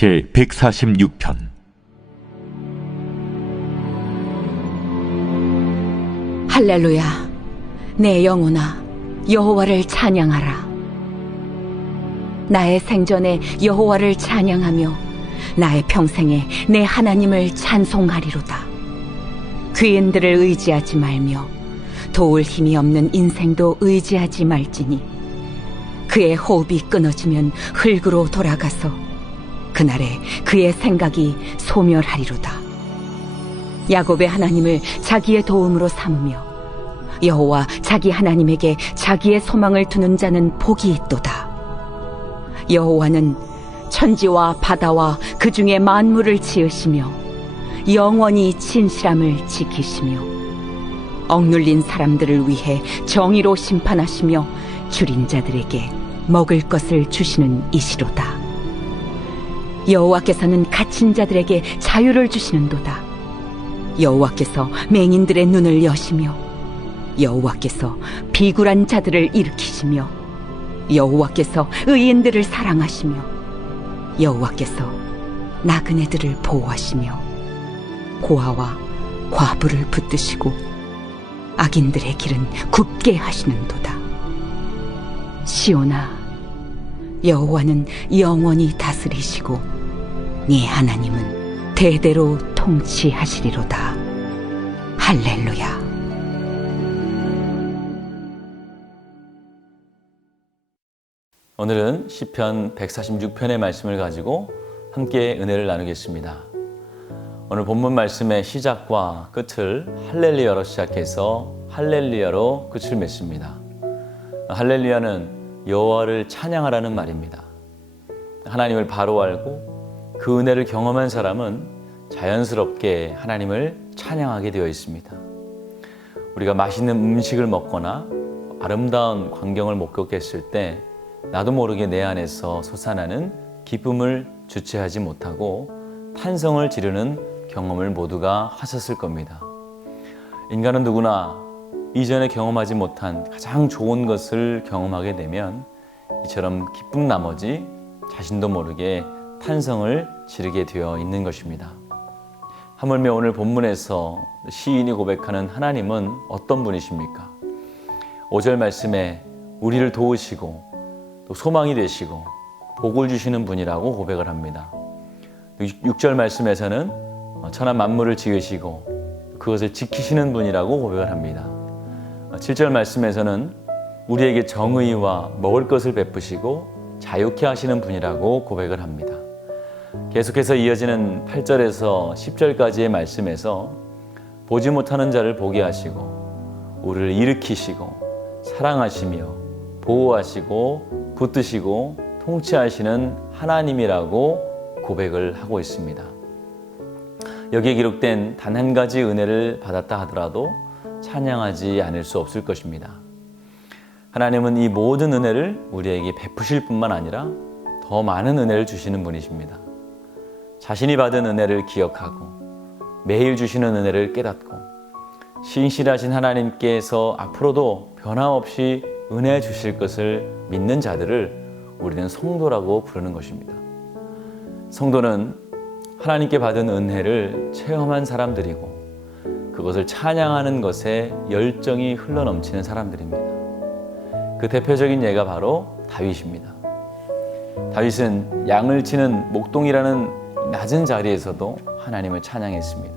제 146편. 할렐루야. 내 영혼아, 여호와를 찬양하라. 나의 생전에 여호와를 찬양하며 나의 평생에 내 하나님을 찬송하리로다. 귀인들을 의지하지 말며 도울 힘이 없는 인생도 의지하지 말지니 그의 호흡이 끊어지면 흙으로 돌아가서 그날에 그의 생각이 소멸하리로다. 야곱의 하나님을 자기의 도움으로 삼으며 여호와 자기 하나님에게 자기의 소망을 두는 자는 복이 있도다. 여호와는 천지와 바다와 그 중에 만물을 지으시며 영원히 진실함을 지키시며 억눌린 사람들을 위해 정의로 심판하시며 줄인 자들에게 먹을 것을 주시는 이시로다. 여호와께서는 갇힌 자들에게 자유를 주시는도다. 여호와께서 맹인들의 눈을 여시며 여호와께서 비굴한 자들을 일으키시며 여호와께서 의인들을 사랑하시며 여호와께서 나그네들을 보호하시며 고아와 과부를 붙드시고 악인들의 길은 굽게 하시는도다. 시온아, 여호와는 영원히 다스리시고 네 하나님은 대대로 통치하시리로다. 할렐루야. 오늘은 시편 146편의 말씀을 가지고 함께 은혜를 나누겠습니다. 오늘 본문 말씀의 시작과 끝을 할렐루야로 시작해서 할렐루야로 끝을 맺습니다. 할렐루야는 여호와를 찬양하라는 말입니다. 하나님을 바로 알고 그 은혜를 경험한 사람은 자연스럽게 하나님을 찬양하게 되어 있습니다. 우리가 맛있는 음식을 먹거나 아름다운 광경을 목격했을 때 나도 모르게 내 안에서 솟아나는 기쁨을 주체하지 못하고 탄성을 지르는 경험을 모두가 하셨을 겁니다. 인간은 누구나 이전에 경험하지 못한 가장 좋은 것을 경험하게 되면 이처럼 기쁨 나머지 자신도 모르게 탄성을 지르게 되어 있는 것입니다. 하물며 오늘 본문에서 시인이 고백하는 하나님은 어떤 분이십니까? 5절 말씀에 우리를 도우시고 또 소망이 되시고 복을 주시는 분이라고 고백을 합니다. 6절 말씀에서는 천하 만물을 지으시고 그것을 지키시는 분이라고 고백을 합니다. 7절 말씀에서는 우리에게 정의와 먹을 것을 베푸시고 자유케 하시는 분이라고 고백을 합니다. 계속해서 이어지는 8절에서 10절까지의 말씀에서 보지 못하는 자를 보게 하시고 우리를 일으키시고 사랑하시며 보호하시고 붙드시고 통치하시는 하나님이라고 고백을 하고 있습니다. 여기에 기록된 단 한 가지 은혜를 받았다 하더라도 찬양하지 않을 수 없을 것입니다. 하나님은 이 모든 은혜를 우리에게 베푸실 뿐만 아니라 더 많은 은혜를 주시는 분이십니다. 자신이 받은 은혜를 기억하고 매일 주시는 은혜를 깨닫고 신실하신 하나님께서 앞으로도 변함없이 은혜 주실 것을 믿는 자들을 우리는 성도라고 부르는 것입니다. 성도는 하나님께 받은 은혜를 체험한 사람들이고 그것을 찬양하는 것에 열정이 흘러넘치는 사람들입니다. 그 대표적인 예가 바로 다윗입니다. 다윗은 양을 치는 목동이라는 낮은 자리에서도 하나님을 찬양했습니다.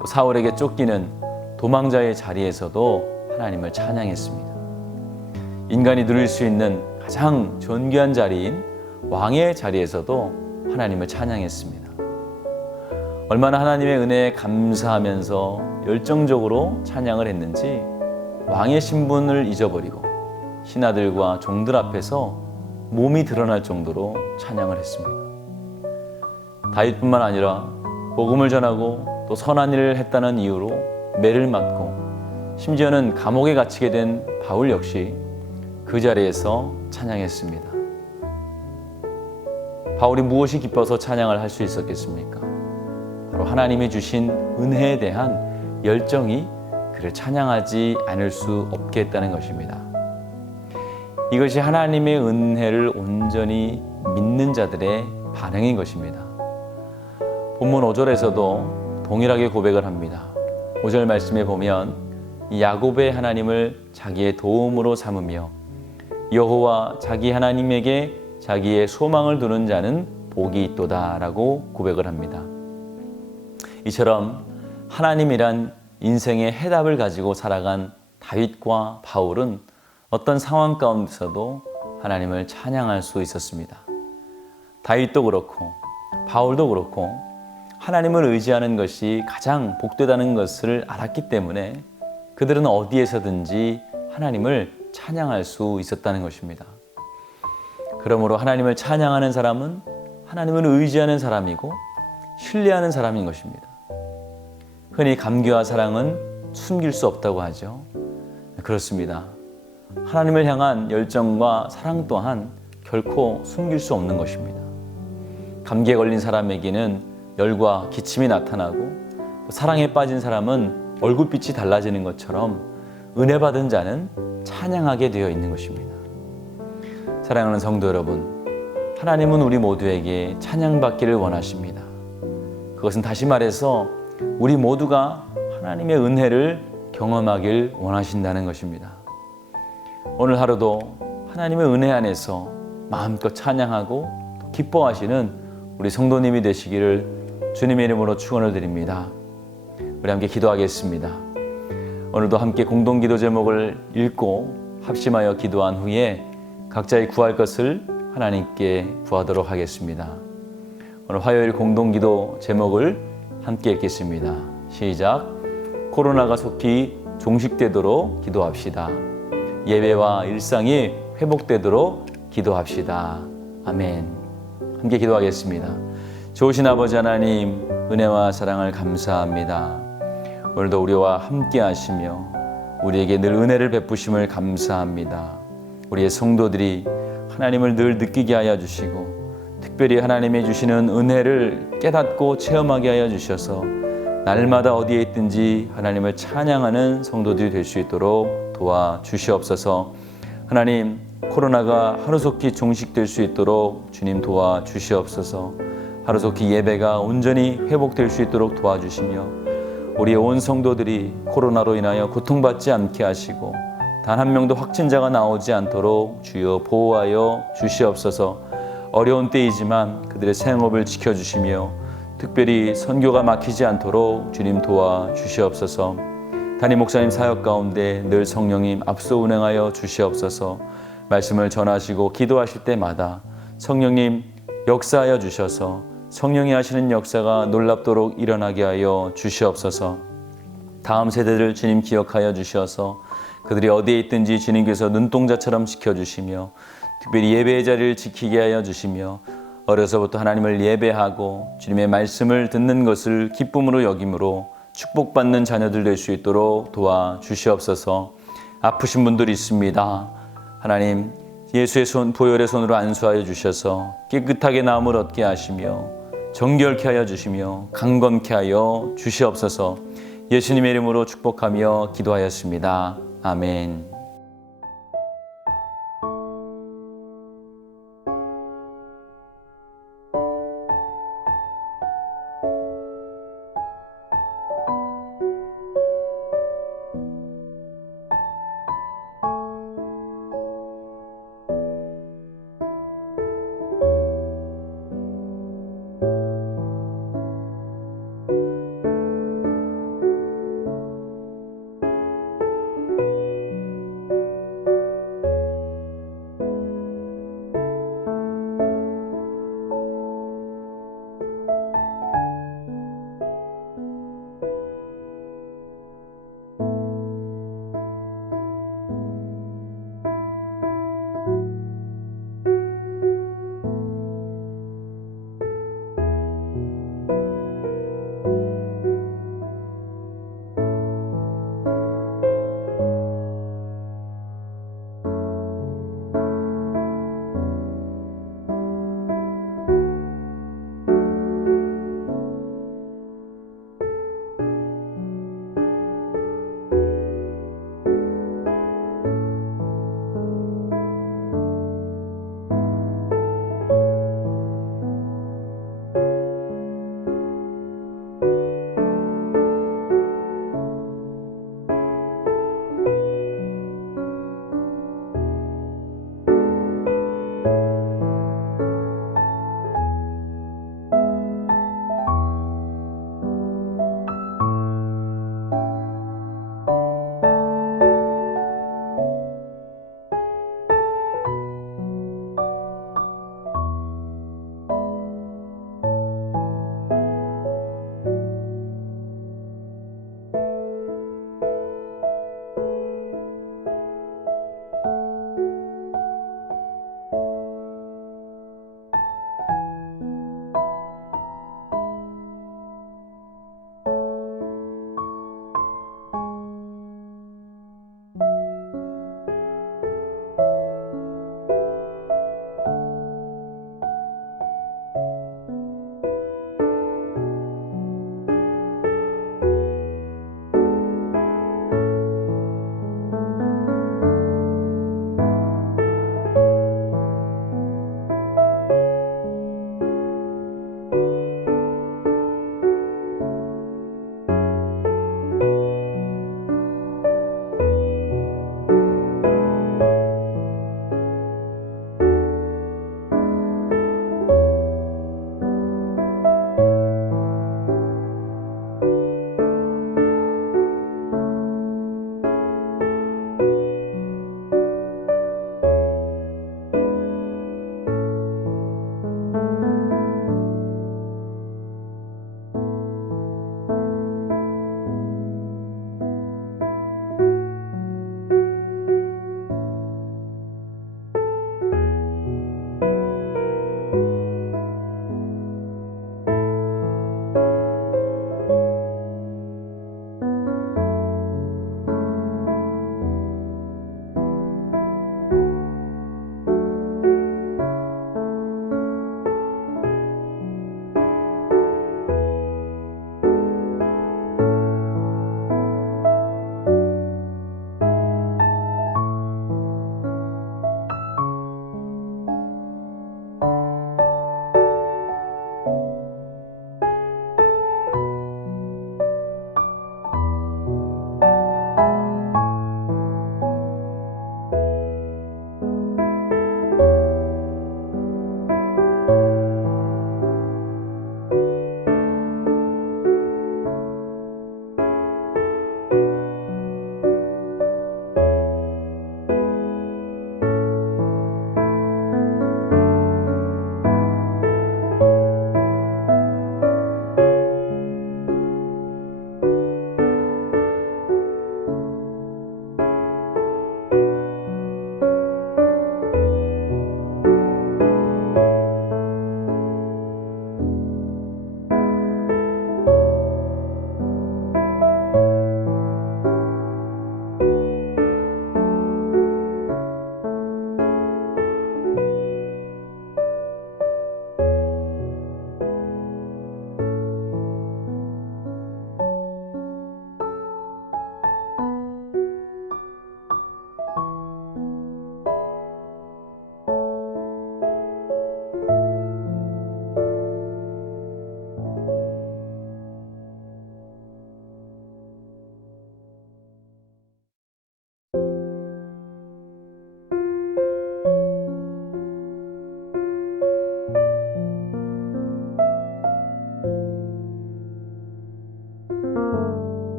또 사울에게 쫓기는 도망자의 자리에서도 하나님을 찬양했습니다. 인간이 누릴 수 있는 가장 존귀한 자리인 왕의 자리에서도 하나님을 찬양했습니다. 얼마나 하나님의 은혜에 감사하면서 열정적으로 찬양을 했는지 왕의 신분을 잊어버리고 신하들과 종들 앞에서 몸이 드러날 정도로 찬양을 했습니다. 다윗뿐만 아니라 복음을 전하고 또 선한 일을 했다는 이유로 매를 맞고 심지어는 감옥에 갇히게 된 바울 역시 그 자리에서 찬양했습니다. 바울이 무엇이 기뻐서 찬양을 할 수 있었겠습니까? 바로 하나님이 주신 은혜에 대한 열정이 그를 찬양하지 않을 수 없게 했다는 것입니다. 이것이 하나님의 은혜를 온전히 믿는 자들의 반응인 것입니다. 본문 5절에서도 동일하게 고백을 합니다. 5절 말씀에 보면 야곱의 하나님을 자기의 도움으로 삼으며 여호와 자기 하나님에게 자기의 소망을 두는 자는 복이 있도다 라고 고백을 합니다. 이처럼 하나님이란 인생의 해답을 가지고 살아간 다윗과 바울은 어떤 상황 가운데서도 하나님을 찬양할 수 있었습니다. 다윗도 그렇고 바울도 그렇고 하나님을 의지하는 것이 가장 복되다는 것을 알았기 때문에 그들은 어디에서든지 하나님을 찬양할 수 있었다는 것입니다. 그러므로 하나님을 찬양하는 사람은 하나님을 의지하는 사람이고 신뢰하는 사람인 것입니다. 흔히 감개와 사랑은 숨길 수 없다고 하죠. 그렇습니다. 하나님을 향한 열정과 사랑 또한 결코 숨길 수 없는 것입니다. 감기에 걸린 사람에게는 열과 기침이 나타나고 사랑에 빠진 사람은 얼굴빛이 달라지는 것처럼 은혜 받은 자는 찬양하게 되어 있는 것입니다. 사랑하는 성도 여러분, 하나님은 우리 모두에게 찬양받기를 원하십니다. 그것은 다시 말해서 우리 모두가 하나님의 은혜를 경험하길 원하신다는 것입니다. 오늘 하루도 하나님의 은혜 안에서 마음껏 찬양하고 기뻐하시는 우리 성도님이 되시기를 주님의 이름으로 축원을 드립니다. 우리 함께 기도하겠습니다. 오늘도 함께 공동기도 제목을 읽고 합심하여 기도한 후에 각자의 구할 것을 하나님께 구하도록 하겠습니다. 오늘 화요일 공동기도 제목을 함께 읽겠습니다. 시작. 코로나가 속히 종식되도록 기도합시다. 예배와 일상이 회복되도록 기도합시다. 아멘. 함께 기도하겠습니다. 좋으신 아버지 하나님, 은혜와 사랑을 감사합니다. 오늘도 우리와 함께 하시며 우리에게 늘 은혜를 베푸심을 감사합니다. 우리의 성도들이 하나님을 늘 느끼게 하여 주시고 특별히 하나님이 주시는 은혜를 깨닫고 체험하게 하여 주셔서 날마다 어디에 있든지 하나님을 찬양하는 성도들이 될 수 있도록 도와주시옵소서. 하나님, 코로나가 하루속히 종식될 수 있도록 주님 도와주시옵소서. 하루속히 예배가 온전히 회복될 수 있도록 도와주시며 우리의 온 성도들이 코로나로 인하여 고통받지 않게 하시고 단 한 명도 확진자가 나오지 않도록 주여 보호하여 주시옵소서. 어려운 때이지만 그들의 생업을 지켜주시며 특별히 선교가 막히지 않도록 주님 도와주시옵소서. 담임 목사님 사역 가운데 늘 성령님 앞서 운행하여 주시옵소서. 말씀을 전하시고 기도하실 때마다 성령님 역사하여 주셔서 성령이 하시는 역사가 놀랍도록 일어나게 하여 주시옵소서. 다음 세대를 주님 기억하여 주셔서 그들이 어디에 있든지 주님께서 눈동자처럼 지켜주시며 특별히 예배의 자리를 지키게 하여 주시며 어려서부터 하나님을 예배하고 주님의 말씀을 듣는 것을 기쁨으로 여김으로 축복받는 자녀들 될 수 있도록 도와주시옵소서. 아프신 분들이 있습니다. 하나님, 예수의 손, 보혈의 손으로 안수하여 주셔서 깨끗하게 나음을 얻게 하시며 정결케 하여 주시며 강건케 하여 주시옵소서. 예수님의 이름으로 축복하며 기도하였습니다. 아멘.